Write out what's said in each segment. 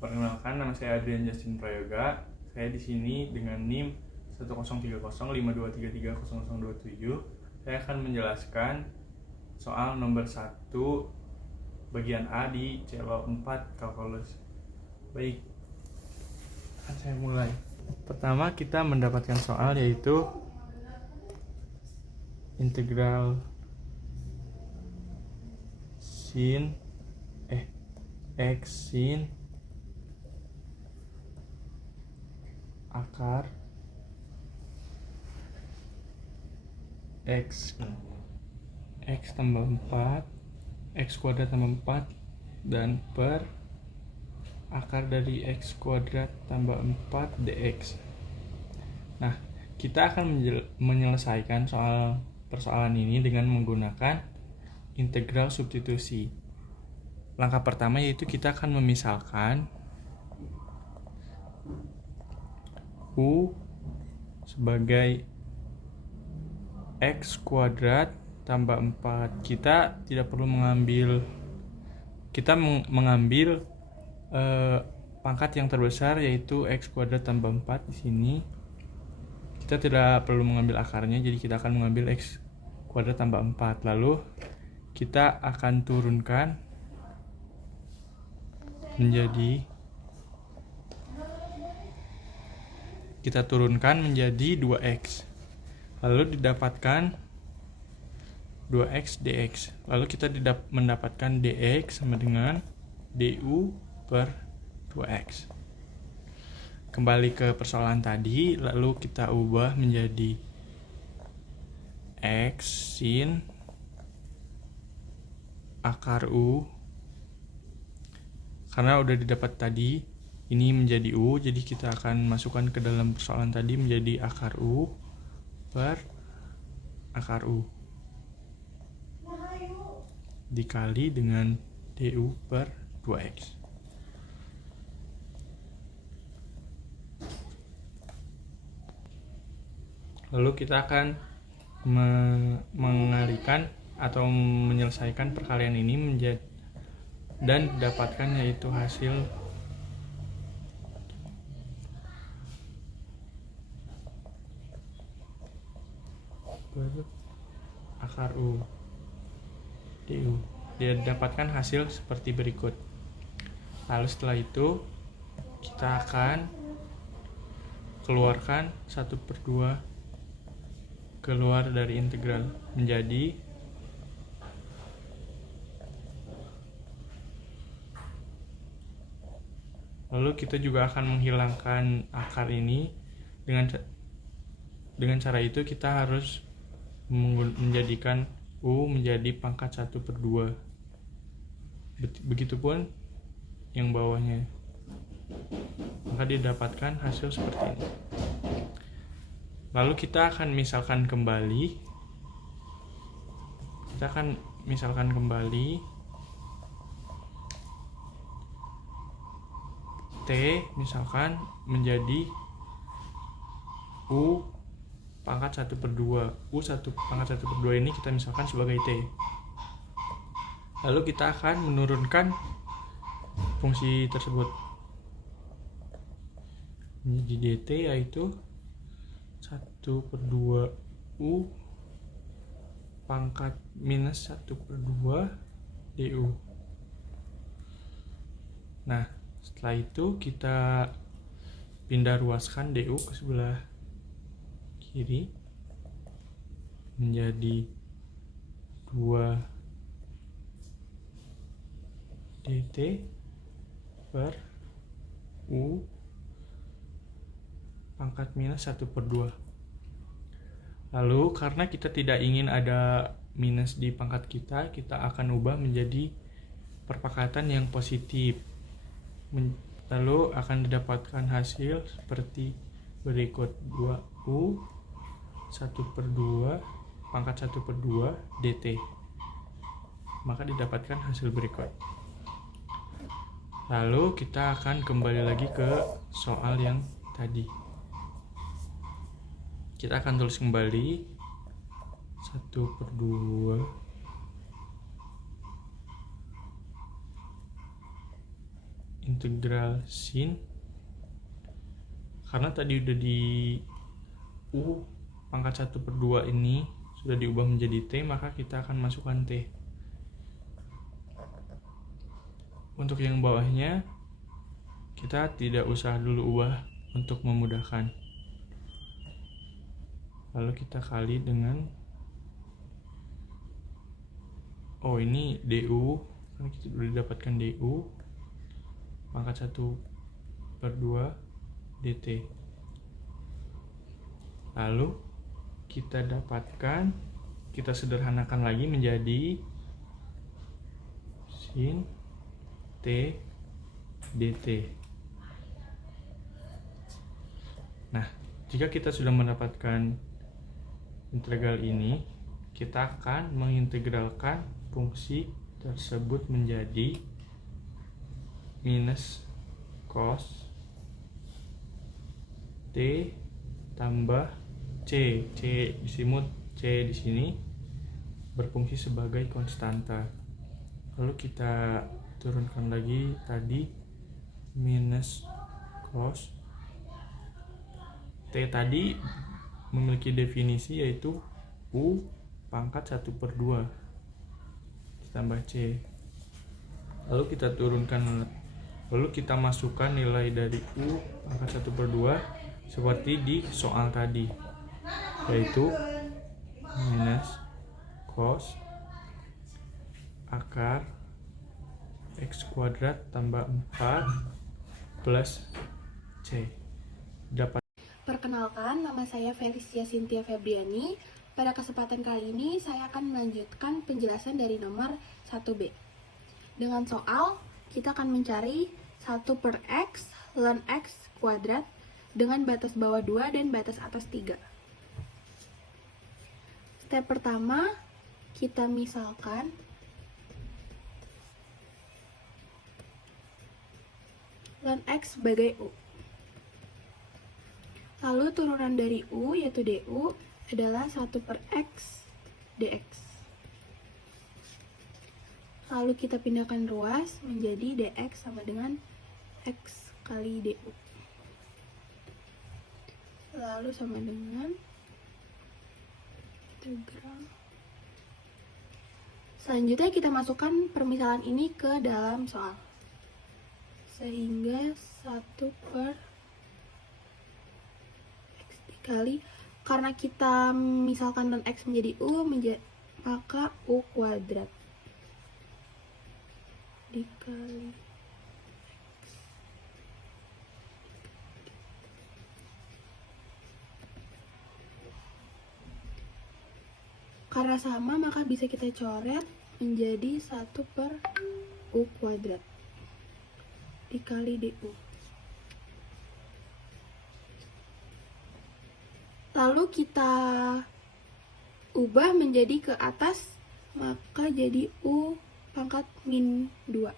Perkenalkan, nama saya Adrian Justin Prayoga. Saya di sini dengan NIM 103052330027. Saya akan menjelaskan soal nomor 1 bagian A di CLO 4 kalkulus. Baik, akan saya mulai. Pertama kita mendapatkan soal yaitu integral X sin akar X tambah 4, X kuadrat tambah 4, dan per akar dari X kuadrat tambah 4 dx. Nah, kita akan menyelesaikan persoalan ini dengan menggunakan integral substitusi. Langkah pertama yaitu kita akan memisalkan U sebagai X kuadrat tambah 4. Kita tidak perlu mengambil pangkat yang terbesar yaitu X kuadrat tambah 4 di sini. Kita tidak perlu mengambil akarnya, jadi kita akan mengambil X kuadrat tambah 4. Lalu kita akan turunkan menjadi 2x. Lalu didapatkan 2x dx. Lalu kita mendapatkan dx sama dengan du per 2x. Kembali ke persoalan tadi, lalu kita ubah menjadi x sin akar u. Karena udah didapat tadi, ini menjadi u, jadi kita akan masukkan ke dalam persoalan tadi menjadi akar u per akar u dikali dengan du per 2x. Lalu kita akan mengalikan atau menyelesaikan perkalian ini dan didapatkan yaitu hasil akar u du. Dia dapatkan hasil seperti berikut. Lalu setelah itu kita akan keluarkan 1/2 keluar dari integral menjadi lalu kita juga akan menghilangkan akar ini. Dengan cara itu kita harus menjadikan u menjadi pangkat 1/2. Begitupun yang bawahnya. Maka didapatkan hasil seperti ini. Lalu kita akan misalkan kembali. T misalkan menjadi U pangkat 1/2. Pangkat 1/2 ini kita misalkan sebagai T. Lalu kita akan menurunkan fungsi tersebut menjadi dt, yaitu 1/2 U pangkat minus 1/2 du. Nah, setelah itu kita pindah ruaskan du ke sebelah kiri menjadi 2 dt per u pangkat minus 1/2. Lalu karena kita tidak ingin ada minus di pangkat kita akan ubah menjadi perpakatan yang positif. Lalu akan didapatkan hasil seperti berikut: 2u 1/2 pangkat 1/2 dt. Maka didapatkan hasil berikut. Lalu kita akan kembali lagi ke soal yang tadi. Kita akan tulis kembali 1/2 integral sin. Karena tadi udah di U pangkat 1/2 ini sudah diubah menjadi T, maka kita akan masukkan T. Untuk yang bawahnya kita tidak usah dulu ubah untuk memudahkan. Lalu kita kali dengan ini DU, kan kita sudah dapatkan DU pangkat 1/2 DT. Lalu kita dapatkan, kita sederhanakan lagi menjadi sin T dt. Nah, jika kita sudah mendapatkan integral ini, kita akan mengintegralkan fungsi tersebut menjadi minus cos T tambah C. C disimut C di sini berfungsi sebagai konstanta. Lalu kita turunkan lagi tadi minus cos T tadi memiliki definisi yaitu U pangkat 1/2 ditambah C. Lalu kita turunkan, lalu kita masukkan nilai dari U pangkat 1/2 seperti di soal tadi, yaitu minus cos akar X kuadrat tambah 4 plus C. Perkenalkan, nama saya Felicia Cynthia Febriani. Pada kesempatan kali ini, saya akan melanjutkan penjelasan dari nomor 1B. Dengan soal, kita akan mencari 1/X ln X kuadrat dengan batas bawah 2 dan batas atas 3. Step pertama, kita misalkan ln X sebagai U. Lalu turunan dari U yaitu DU adalah 1/X dx. Lalu kita pindahkan ruas menjadi dx sama dengan X kali DU. Lalu sama dengan integral. Selanjutnya kita masukkan permisalan ini ke dalam soal. Sehingga 1/X dikali, karena kita misalkan dan X menjadi U, maka U kuadrat dikali X. Karena sama, maka bisa kita coret menjadi 1/U kuadrat dikali DU. Lalu kita ubah menjadi ke atas, maka jadi U pangkat min 2.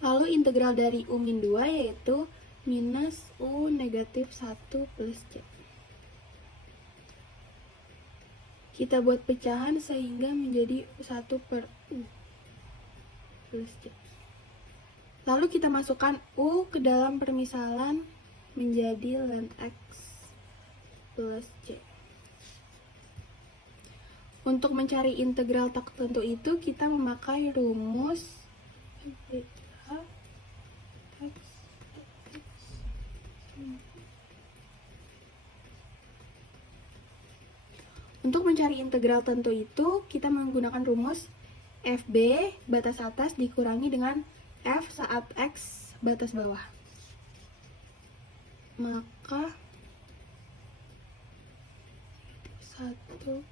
Lalu integral dari U min 2 yaitu minus U negatif 1 plus C. Kita buat pecahan sehingga menjadi 1/U plus C. Lalu kita masukkan U ke dalam permisalan menjadi ln X plus C. Untuk mencari integral tertentu itu, kita memakai rumus X. Untuk mencari integral tertentu itu, kita menggunakan rumus FB batas atas dikurangi dengan F saat X batas bawah. Maka 1/X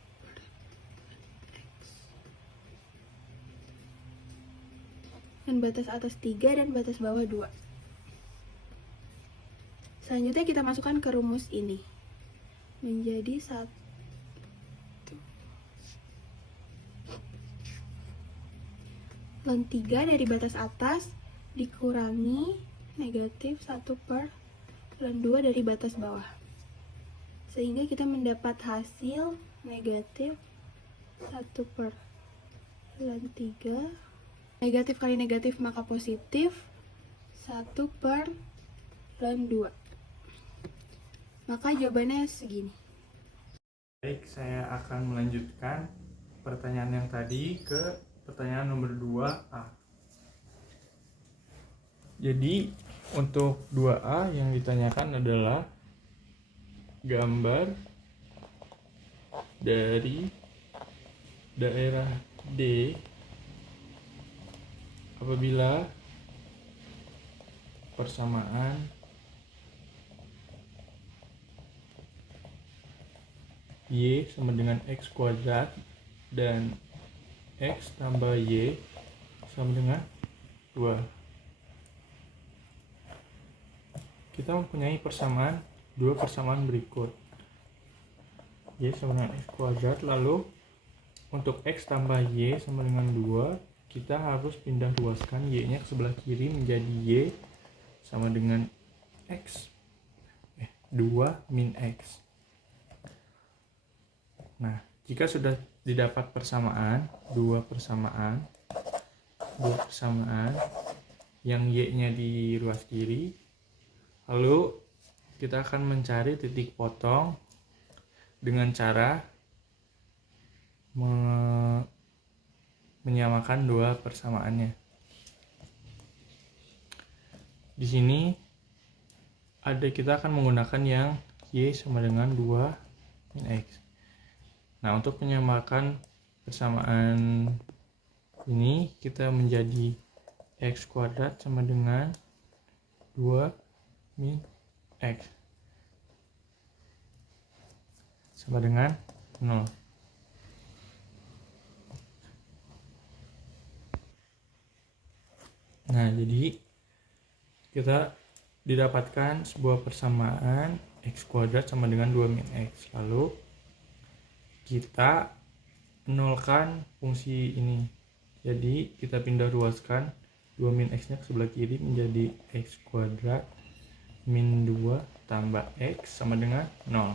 dan batas atas 3 dan batas bawah 2. Selanjutnya kita masukkan ke rumus ini menjadi 1 ln 3 dari batas atas dikurangi negatif 1/ln 2 dari batas bawah, sehingga kita mendapat hasil negatif 1/. ln 3. Negatif kali negatif maka positif, 1 per ln 2. Maka jawabannya segini. Baik, saya akan melanjutkan pertanyaan yang tadi ke pertanyaan nomor 2A. Jadi untuk 2A yang ditanyakan adalah gambar dari daerah D apabila persamaan Y sama dengan X kuadrat dan X tambah Y sama dengan 2. Kita mempunyai dua persamaan berikut. Y sama dengan X kuadrat, lalu untuk X tambah Y sama dengan 2, kita harus pindah luaskan Y-nya ke sebelah kiri menjadi Y sama dengan X 2 min X. Nah, jika sudah didapat dua persamaan yang Y-nya di ruas kiri, lalu kita akan mencari titik potong dengan cara menyamakan dua persamaannya. Di sini kita akan menggunakan yang Y sama dengan 2 min X. Nah, untuk menyamakan persamaan ini, kita menjadi X kuadrat sama dengan 2 min X sama dengan 0. Nah, jadi kita didapatkan sebuah persamaan X kuadrat sama dengan 2 min X. Lalu kita nolkan fungsi ini. Jadi kita pindah luaskan 2 min X-nya ke sebelah kiri menjadi X kuadrat min 2 tambah X sama dengan 0.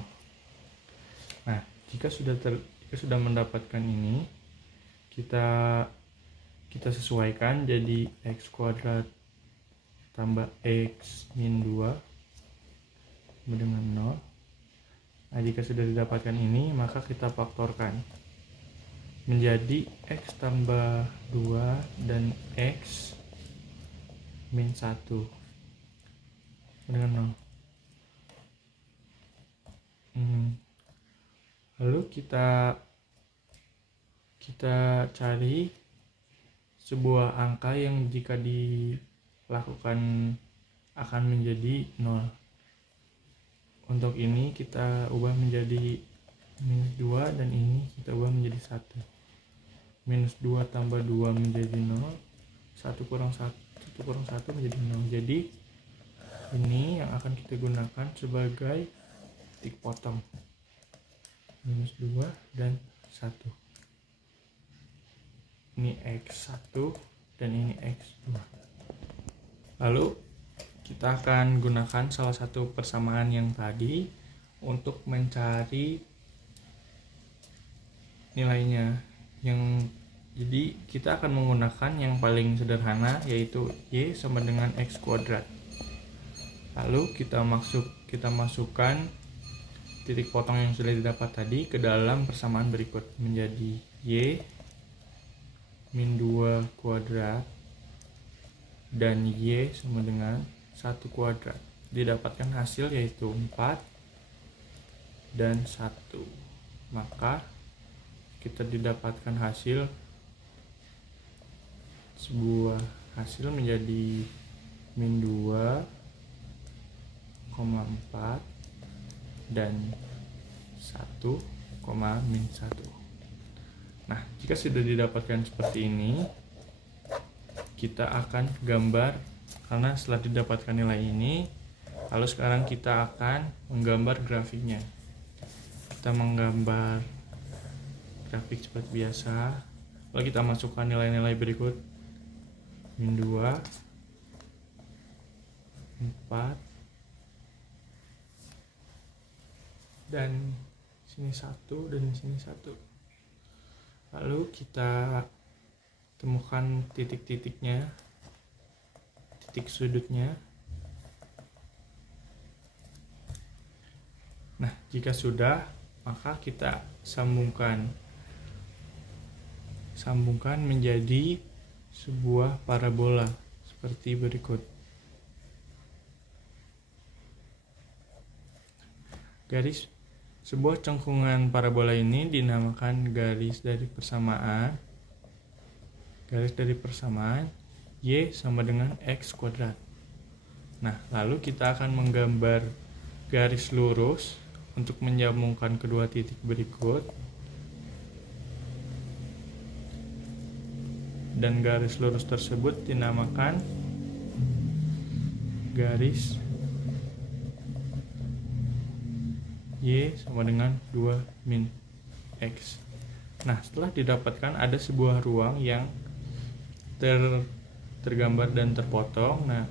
Nah, jika sudah mendapatkan ini, kita sesuaikan jadi X kuadrat tambah X min 2 sama dengan 0. Nah, jika sudah didapatkan ini, maka kita faktorkan menjadi X tambah 2 dan X min 1 dengan 0. Lalu kita cari sebuah angka yang jika dilakukan akan menjadi 0. Untuk ini kita ubah menjadi minus 2 dan ini kita ubah menjadi 1. Minus 2 tambah 2 menjadi 0. 1 kurang 1 menjadi 0. Jadi ini yang akan kita gunakan sebagai titik potong. Minus 2 dan 1. Ini X1 dan ini X2. Lalu kita akan gunakan salah satu persamaan yang tadi untuk mencari nilainya. Jadi kita akan menggunakan yang paling sederhana, yaitu Y sama dengan X kuadrat. Lalu kita masukkan titik potong yang sudah didapat tadi ke dalam persamaan berikut menjadi Y min 2 kuadrat dan Y sama dengan 1 kuadrat. Didapatkan hasil yaitu 4 dan 1. Maka kita didapatkan sebuah hasil menjadi min 2,4 dan 1, min 1. Nah, jika sudah didapatkan seperti ini, kita akan gambar. Karena setelah didapatkan nilai ini, lalu sekarang kita akan menggambar grafiknya. Kita menggambar grafik seperti biasa. Lalu kita masukkan nilai-nilai berikut: min 2, 4, dan sini 1 dan sini 1. Lalu kita temukan titik-titiknya, titik sudutnya. Nah, jika sudah, maka kita sambungkan menjadi sebuah parabola seperti berikut. Sebuah cengkungan parabola ini dinamakan garis dari persamaan. Garis dari persamaan Y sama dengan X kuadrat. Nah, lalu kita akan menggambar garis lurus untuk menyambungkan kedua titik berikut. Dan garis lurus tersebut dinamakan garis Y sama dengan 2 min X. Nah, setelah didapatkan ada sebuah ruang yang tergambar dan terpotong. Nah,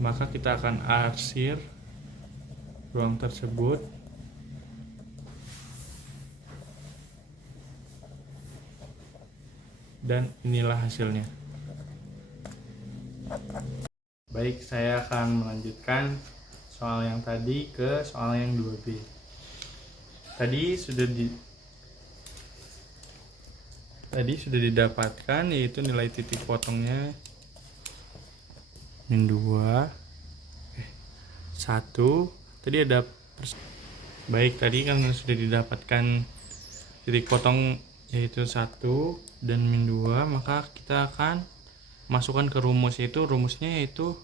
maka kita akan arsir ruang tersebut. Dan inilah hasilnya. Baik, saya akan melanjutkan soal yang tadi ke soal yang 2B. Tadi sudah didapatkan, yaitu nilai titik potongnya min 2 1. Tadi ada baik, tadi kan sudah didapatkan titik potong yaitu 1 dan min 2, maka kita akan masukkan ke rumus, yaitu rumusnya yaitu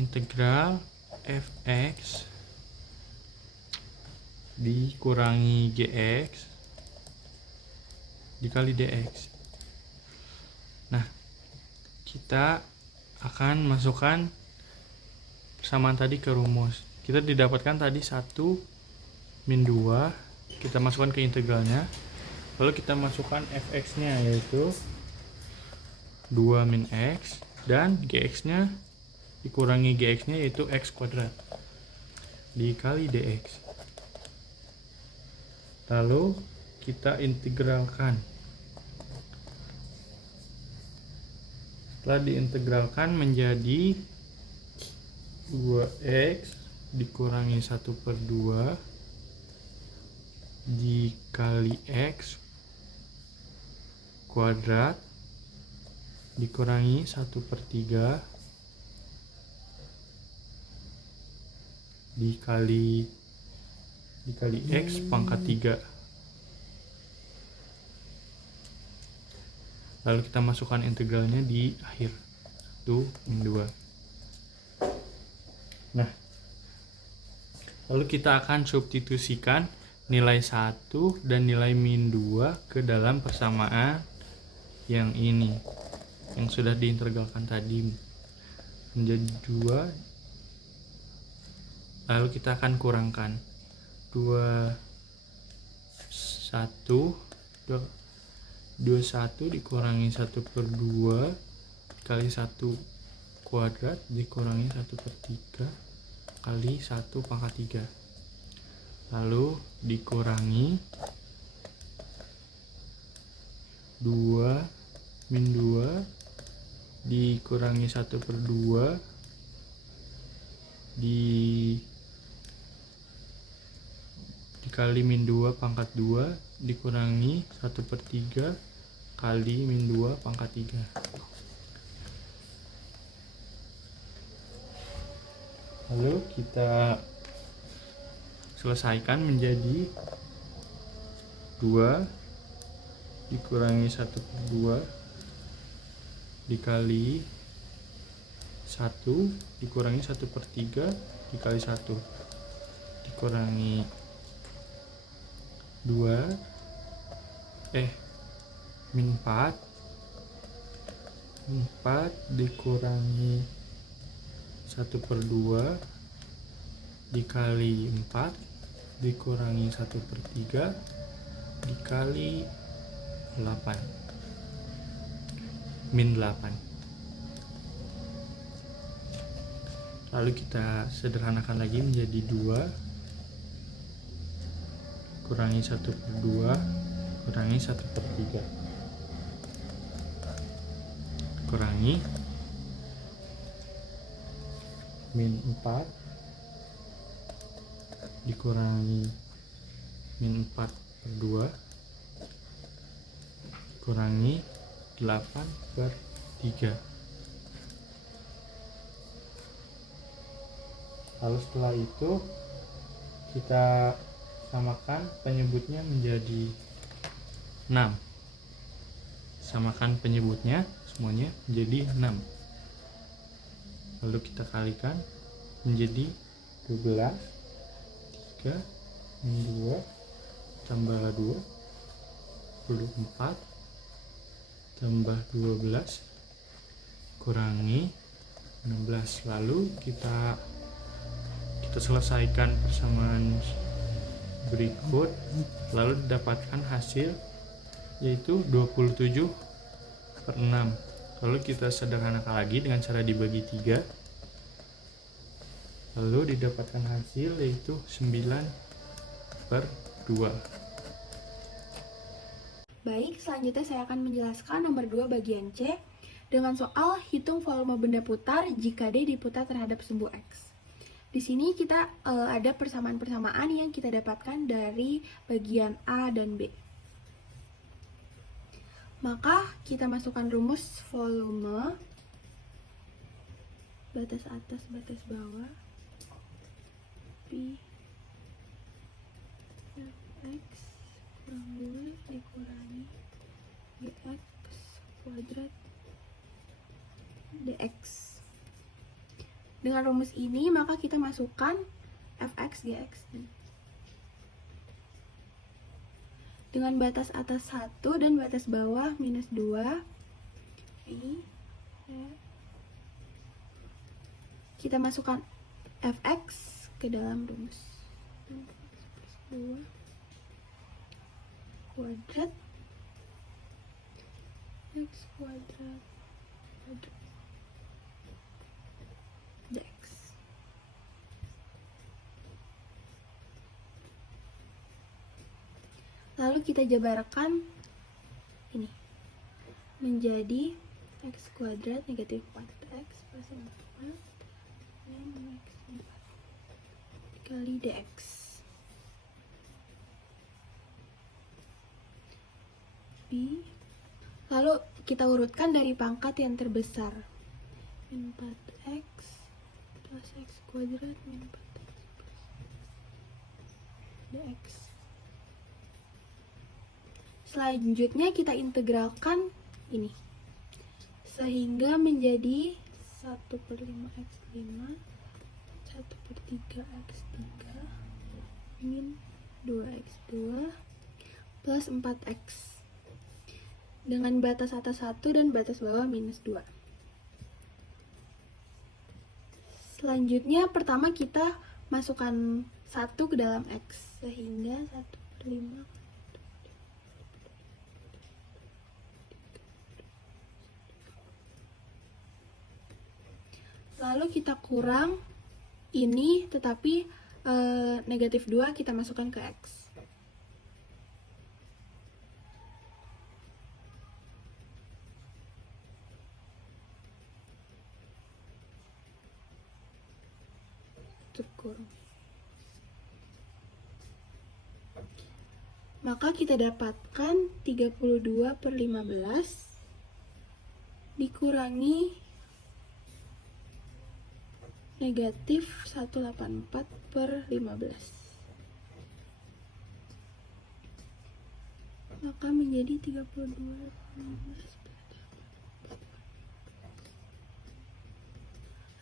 integral fx dikurangi gx dikali dx. Nah, kita akan masukkan persamaan tadi ke rumus. Kita didapatkan tadi 1 min 2, kita masukkan ke integralnya. Lalu kita masukkan fx nya yaitu 2 min x, dan gx nya dikurangi gx nya yaitu x kuadrat dikali dx. Lalu kita integralkan. Setelah diintegralkan menjadi 2x dikurangi 1/2 dikali x kuadrat dikurangi 1/3 dikali x pangkat 3. Lalu kita masukkan integralnya di akhir 1 min 2. Nah, lalu kita akan substitusikan nilai 1 dan nilai min 2 ke dalam persamaan yang ini, yang sudah diintegralkan tadi menjadi 2. Lalu kita akan kurangkan 21 dikurangi 1/2 kali 1 kuadrat dikurangi 1/3 kali 1 pangkat 3. Lalu dikurangi 2 min 2 dikurangi 1/2 dikali min 2 pangkat 2 dikurangi 1/3 kali min 2 pangkat 3. Lalu kita selesaikan menjadi 2 dikurangi 1/2 dikali 1 dikurangi 1/3 dikali 1 dikurangi 2 min 4 dikurangi 1/2 dikali 4 dikurangi 1/3 dikali 8 min 8. Lalu kita sederhanakan lagi menjadi 2 kurangi 1/2 kurangi 1/3. kurangi min 4 dikurangi min 4 per 2 kurangi 8 per 3. Lalu setelah itu kita samakan penyebutnya menjadi 6. Samakan penyebutnya semuanya menjadi 6. Lalu kita kalikan menjadi 12. 3 min 2 tambah 2 24 tambah 12 kurangi 16. Lalu kita selesaikan persamaan berikut, lalu didapatkan hasil yaitu 27 per 6. Lalu kita sederhanakan lagi dengan cara dibagi 3, lalu didapatkan hasil yaitu 9 per 2. Baik, selanjutnya saya akan menjelaskan nomor 2 bagian C dengan soal hitung volume benda putar jika D diputar terhadap sumbu X. Di sini kita ada persamaan-persamaan yang kita dapatkan dari bagian A dan B. Maka kita masukkan rumus volume batas atas batas bawah P Fx kurang 2 dikurangi Gx kuadrat dx. Dengan rumus ini maka kita masukkan Fx, Gx dengan batas atas 1 dan batas bawah minus 2. Kita masukkan Fx ke dalam rumus 2 kuadrat X kuadrat dx. Lalu kita jabarkan ini menjadi X kuadrat negatif 4X plus 4 min X 4 dikali dx. Lalu kita urutkan dari pangkat yang terbesar min 4X plus X kuadrat min 4X plus dx. Selanjutnya kita integralkan ini sehingga menjadi 1/5x5 1/3x3 min 2x2 plus 4x dengan batas atas 1 dan batas bawah minus 2. Selanjutnya pertama kita masukkan 1 ke dalam x sehingga 1/5. Lalu kita kurang ini, tetapi negatif 2 kita masukkan ke X. Kurang. Maka kita dapatkan 32/15 dikurangi negatif 184/15. Maka menjadi 32/15.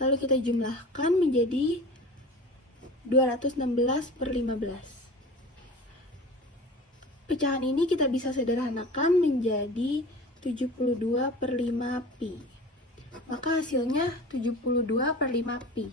Lalu kita jumlahkan menjadi 216/15. Pecahan ini kita bisa sederhanakan menjadi 72/5 pi. Maka hasilnya 72/5 pi.